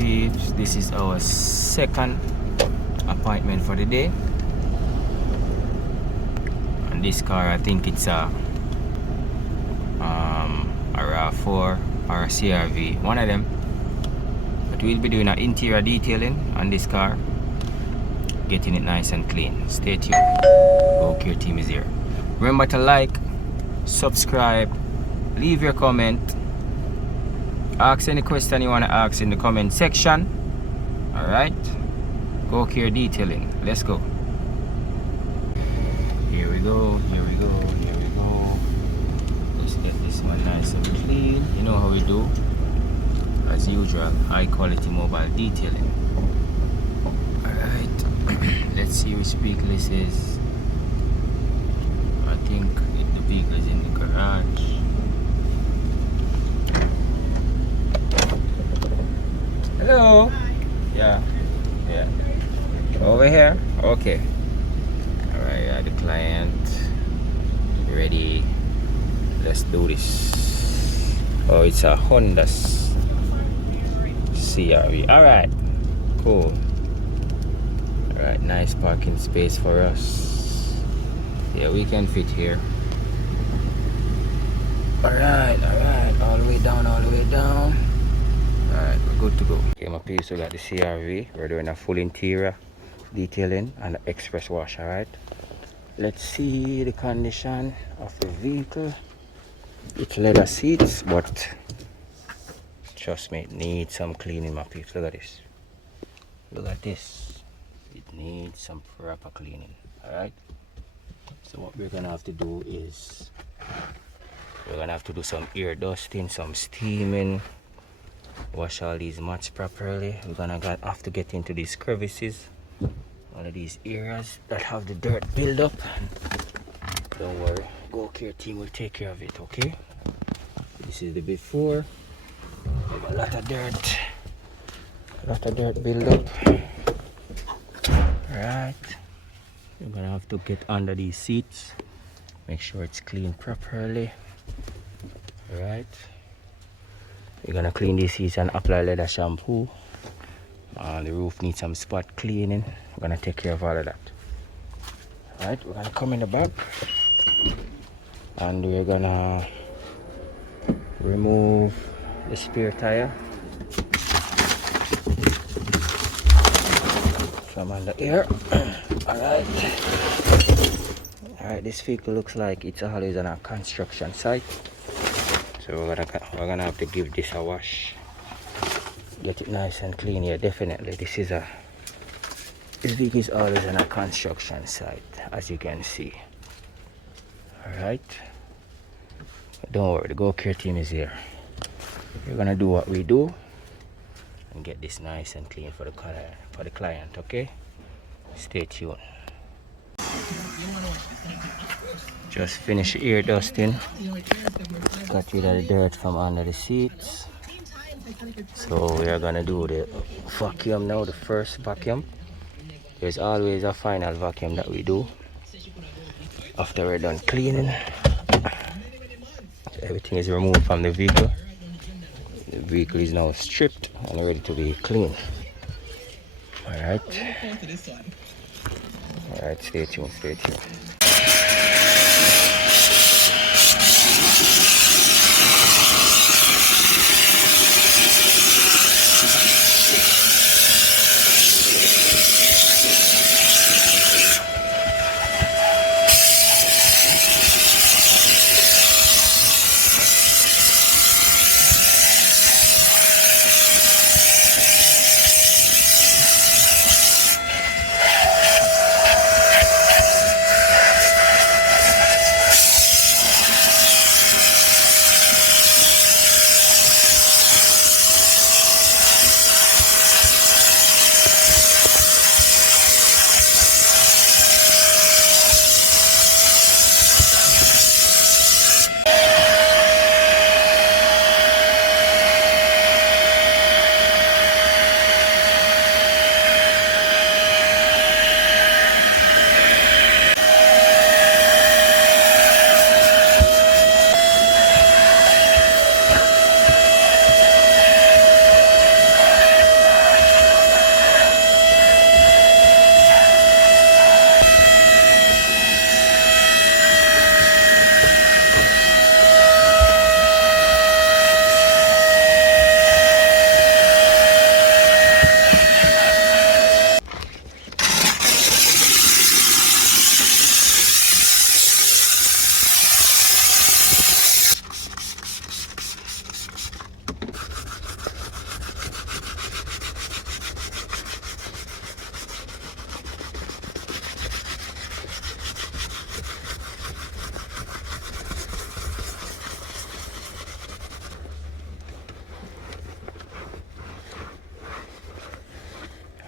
peeps, this is our second appointment for the day, and this car, I think it's a RAV4 or a CRV, one of them, but we'll be doing an interior detailing on this car, getting it nice and clean. Stay tuned. Okay, team is here. Remember to like, subscribe, leave your comment, ask any question you want to ask in the comment section. Alright, go care detailing. Let's go. Here we go, here we go, here we go. Let's get this one nice and clean. You know how we do, as usual, high quality mobile detailing. Alright, let's see which vehicle this is. I think the vehicle is in the garage. Hello. Hi. Yeah. Over here. Okay. All right. Yeah, the client ready. Let's do this. Oh, it's a Honda CRV. All right. Cool. All right. Nice parking space for us. Yeah, we can fit here. All right. All the way down. Alright, we're good to go. Okay, my piece, we got the CRV. We're doing a full interior detailing and an express wash. Alright, let's see the condition of the vehicle. It's leather seats, but trust me, it needs some cleaning, my peeps. Look at this. Look at this. It needs some proper cleaning. Alright, so what we're gonna have to do is we're gonna have to do some air dusting, some steaming, wash all these mats properly. We're gonna have to get into these crevices, all of these areas that have the dirt build up. Don't worry, Go Care team will take care of it. Okay, this is the before. A lot of dirt build up. Right, we're gonna have to get under these seats, make sure it's cleaned properly. Right, we're gonna clean these seats and apply leather shampoo. The roof needs some spot cleaning. We're gonna take care of all of that. Alright, we're gonna come in the back and we're gonna remove the spare tire from under here. Alright, this vehicle looks like it's always on a construction site. So we're gonna have to give this a wash, get it nice and clean. Yeah, definitely. This vehicle is always on a construction site, as you can see. All right. Don't worry, the Go Care team is here. We're gonna do what we do and get this nice and clean for the client. Okay. Stay tuned. Just finished air dusting. Got rid of the dirt from under the seats. So we are gonna do the vacuum now, the first vacuum. There's always a final vacuum that we do after we're done cleaning. Everything is removed from the vehicle. The vehicle is now stripped and ready to be cleaned. Alright, stay tuned.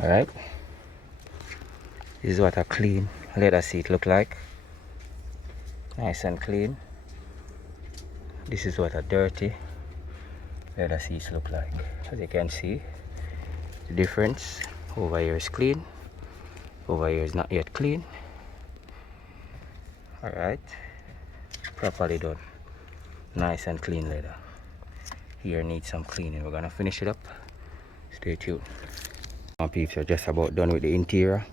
Alright, this is what a clean leather seat look like. Nice and clean. This is what a dirty leather seats look like. As you can see, the difference. Over here is clean, over here is not yet clean. Alright, properly done. Nice and clean leather. Here needs some cleaning. We're gonna finish it up. Stay tuned. My peeps are just about done with the interior.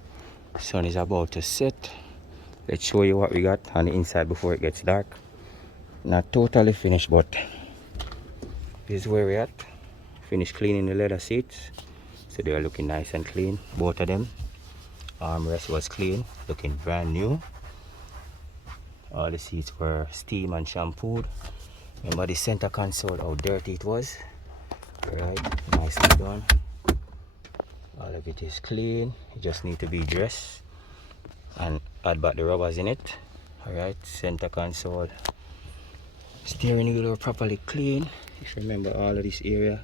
Sun is about to set. Let's show you what we got on the inside before it gets dark. Not totally finished, but this is where we're at. Finished cleaning the leather seats, so they are looking nice and clean, both of them. Armrest was clean, looking brand new. All the seats were steamed and shampooed. Remember the center console, how dirty it was. Alright, nicely done. All of it is clean. You just need to be dressed and add back the rubbers in it. Alright, center console, steering wheel were properly clean. If you remember, all of this area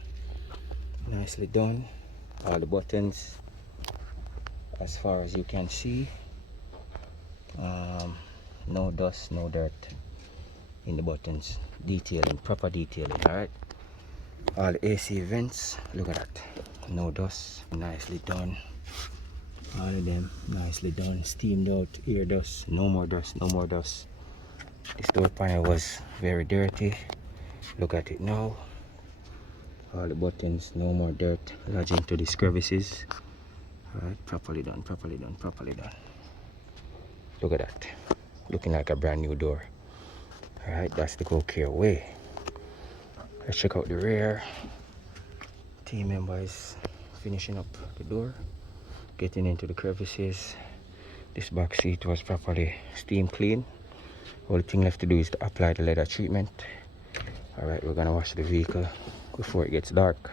nicely done. All the buttons as far as you can see. No dust, no dirt in the buttons. Detailing, proper detailing. Alright, all the AC vents, look at that, no dust, nicely done. All of them nicely done, steamed out, air dust, no more dust, no more dust. This door panel was very dirty. Look at it now. All the buttons, no more dirt lodging to these crevices. Alright, properly done, properly done, properly done. Look at that, looking like a brand new door. Alright, that's the Go Care way. Let's check out the rear. Team members finishing up the door, getting into the crevices. This back seat was properly steam clean. All the thing left to do is to apply the leather treatment. Alright, we're gonna wash the vehicle before it gets dark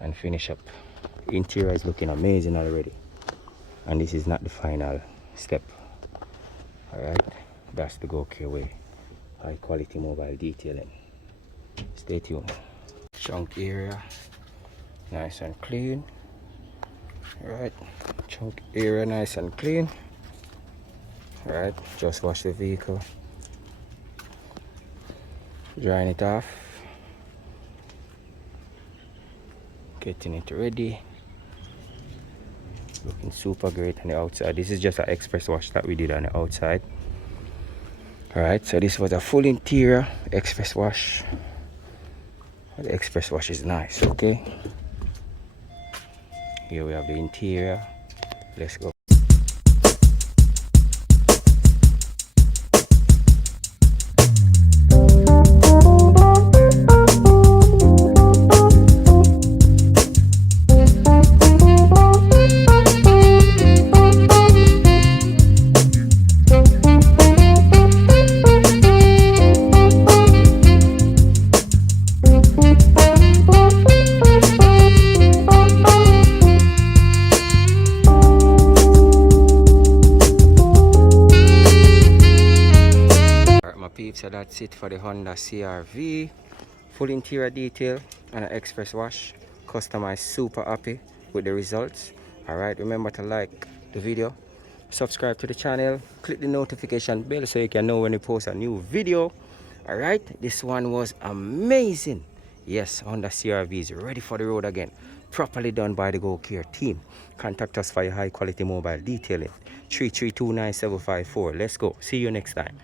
and finish up. The interior is looking amazing already, and this is not the final step. Alright, that's the Go Care way. High quality mobile detailing. Stay tuned. Trunk area, nice and clean. Alright, trunk area nice and clean. Alright, just wash the vehicle, drying it off, getting it ready. Looking super great on the outside. This is just an express wash that we did on the outside. Alright, so this was a full interior express wash. The express wash is nice, okay? Here we have the interior. Let's go. So that's it for the Honda CRV. Full interior detail and an express wash. Customer is super happy with the results. Alright, remember to like the video, subscribe to the channel, click the notification bell so you can know when we post a new video. Alright, this one was amazing. Yes, Honda CRV is ready for the road again. Properly done by the Go Care team. Contact us for your high quality mobile detailing. 3329754. Let's go. See you next time.